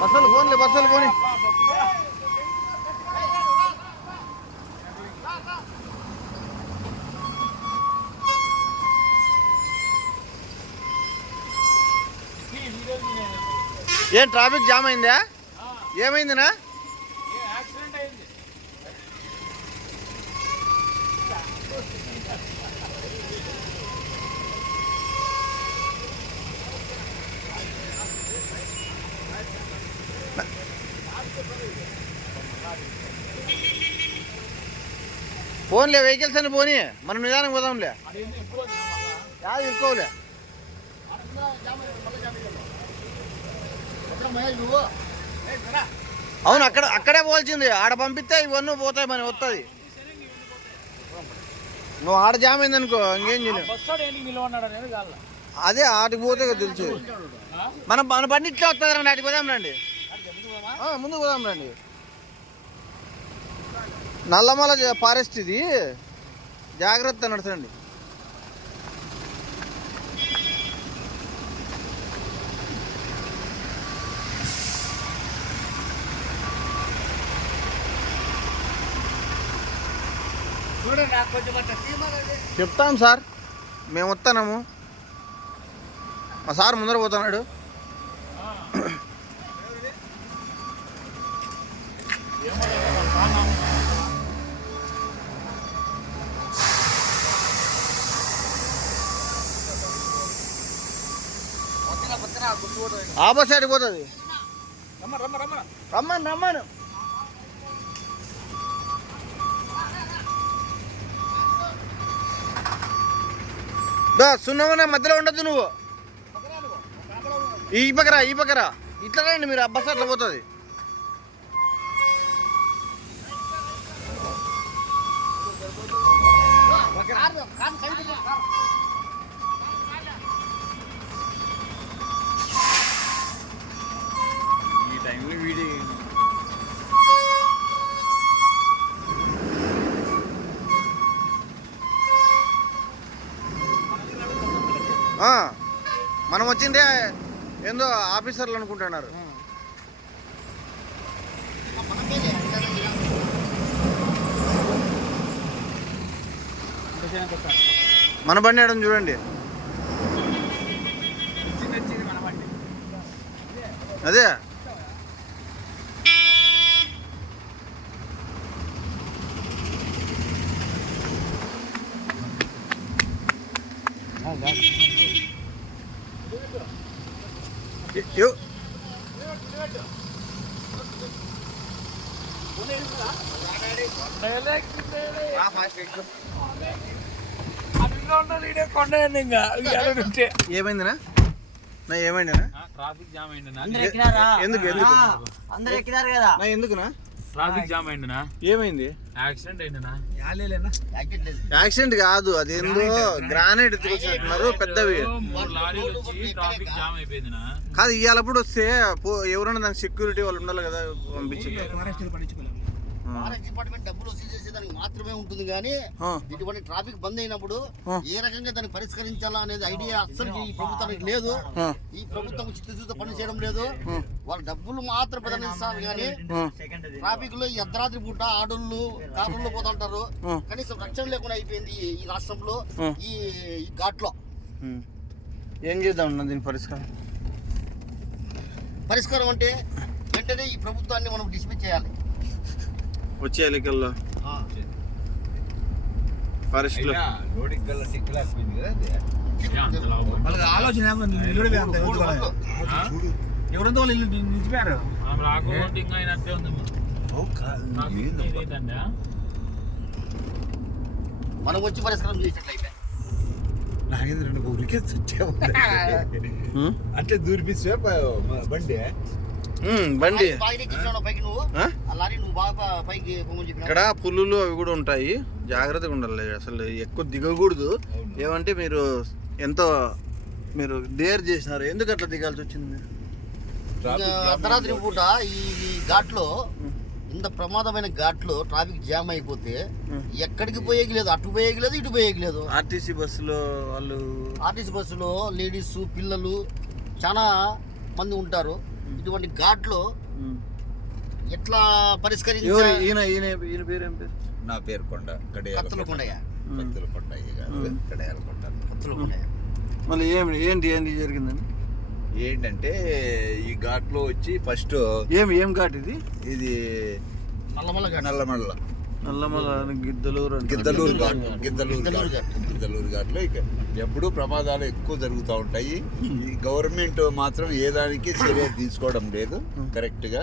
బస్సులు పోన్లే బస్సులు పోని. ఏం ట్రాఫిక్ జామ్ అయిందా? ఏమైందినా? యాక్సిడెంట్ అయింది పోన్లే వెహికల్స్ అని పోనీ. మనం నిదానం పోదాంలే. యాది ఇరుకోలే అవును అక్కడ అక్కడే పోల్చింది. ఆడ పంపిస్తే ఇవన్నీ పోతాయి మన వస్తుంది నువ్వు ఆడ జామ్ అయింది అనుకో ఇంకేం కాదు అదే ఆడికి పోతే కదా తెలుసు. మన మన బండి ఇట్లా వస్తుంది రండి అడిగి పోదాం రండి. ఆ, ముందుకు పోదాం రండి. నల్లమల ఫారెస్ట్ ఇది. జాగ్రత్త నడచండి. చెప్తాం సార్. మేము వస్తున్నాము మా సార్ ముందర పోతున్నాడు. పక్కన పక్కన గుర్తు కూడా వేయండి. ఆపో సైడ్ పోతుంది. రమ్మ రమ్మ రమ్మ రమ్మను రమ్మను. దా సున్నమనే మధ్యలో ఉండద్దు నువ్వు. ఈ పక్కరా ఈ పక్కరా. ఇట్లా రండి మీరు అట్లా పోతుంది. ఈ టైంలో వీడియో మనం వచ్చిందే ఏందో ఆఫీసర్లు అనుకుంటున్నారు. మన బండి ఆడని చూడండి చిన్న చిన్న మన బండి. అదే. అదిలో ఈడే కొండ ఇంకా. ఏమైందినా నా ఏమైందినా ట్రాఫిక్ జామ్ అయిందినా? ఎందుకు ఎందుకు? అందరు ఎక్కినారు కదా. నా ఎందుకునా? Traffic jam అయిందినా? ఏమైంది? యాక్సిడెంట్ అయిందినా? యాక్సిడెంట్ కాదు అది ఏందో గ్రానైట్ ఎత్తుకొచ్చినట్టున్నారు పెద్దవి ట్రాఫిక్ జామ్ అయిపోయిందినా? కాదు ఇవాళప్పుడు వస్తే పో- ఎవరైనా దానికి సెక్యూరిటీ వాళ్ళు ఉండాలి కదా పంపించి ఫారెస్ట్ డిపార్ట్మెంట్ డబ్బులు వసూలు చేసేదానికి మాత్రమే ఉంటుంది కానీ. ఇటువంటి ట్రాఫిక్ బంద్ అయినప్పుడు. ఏ రకంగా దాన్ని పరిష్కరించాలా అనేది ఐడియా అస్సలు ఈ ప్రభుత్వానికి లేదు. ఈ ప్రభుత్వం చిత్తశుద్ధ పని చేయడం లేదు వాళ్ళ డబ్బులు మాత్రం ప్రధానిస్తారు కానీ. ట్రాఫిక్లో ఈ అర్ధరాత్రి పూట ఆడోళ్ళు కారుల్లో పోతుంటారు. కనీసం రక్షణ లేకుండా అయిపోయింది ఈ- రాష్ట్రంలో. ఈ ఘాట్లో ఉమ్. ఏం చేద్దాం దీని పరిష్కారం పరిష్కారం అంటే వెంటనే ఈ ప్రభుత్వాన్ని మనం డిస్మిస్ చేయాలి వచ్చే ఎన్నికల్లో? ఫారెస్ట్లో ఆలోచన. ఎవరంతా వాళ్ళు? నిలిచిపోయారు? మనం వచ్చి పరిష్కారం చేసినట్లయితే ఉమ్. అంటే దూరిపిస్తే బండి. బండి. ఇక్కడ పుల్లులు అవి కూడా ఉంటాయి. జాగ్రత్తగా ఉండాలి. అసలు ఎక్కువ దిగకూడదు. ఏమంటే మీరు ఎంతో మీరు డేర్ చేసినారు. ఎందుకు అట్లా దిగాల్సి వచ్చింది? మీరు అర్ధరాత్రి పూట ఈ ఘాట్లో ఇంత ప్రమాదమైన ఘాట్లో ట్రాఫిక్ జామ్ అయిపోతే. ఎక్కడికి పోయేకి లేదు అటు పోయేకి లేదు ఇటు పోయేకి లేదు ఆర్టీసీ బస్సులో వాళ్ళు ఆర్టీసీ బస్సులో లేడీస్ పిల్లలు చాలా మంది ఉంటారు. ఇటువంటి ఘాట్లో. ఎట్లా ఎవరు? పరిష్కరించాలి ఈయన ఈయన ఈయన పేరు ఏం పేరు? నా పేరు కొండ కత్తుల కొండయ్య. కత్తుల కొండ అయ్య కాదు. కడియాల కొండ. కత్తుల కొండయ్య. మళ్ళీ ఏం ఏంటి ఏంటి జరిగిందండి? ఏంటంటే ఈ ఘాట్లో వచ్చి ఫస్ట్ ఏం ఏం ఘాట్ ఇది? ఇది నల్లమల్ల నల్లమల్ల. నల్లమల గిద్దలూరు. గిద్దలూరు ఘాట్. గిద్దలూరు ఘాట్ గిద్దలూరు ఘాట్లో ఇక ఎప్పుడూ ప్రమాదాలు ఎక్కువ జరుగుతూ ఉంటాయి. ఈ గవర్నమెంట్ మాత్రం ఏ దానికి చర్య తీసుకోవడం లేదు కరెక్ట్గా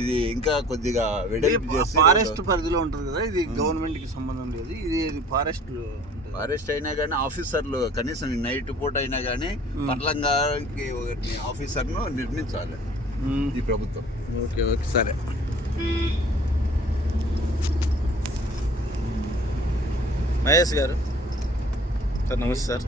ఇది ఇంకా కొద్దిగా ఇది వెడల్పు చేసి ఫారెస్ట్ పరిధిలో ఉంటుంది కదా ఇది గవర్నమెంట్కి సంబంధం లేదు ఇది ఫారెస్ట్ ఫారెస్ట్ అయినా కానీ ఆఫీసర్లు కనీసం నైట్ పూట అయినా కానీ పట్లంగాకి ఒకటి ఆఫీసర్ను నిర్మించాలి ఈ ప్రభుత్వం. ఓకే ఓకే సరే. మహేష్ గారు. సార్ నమస్తే సార్.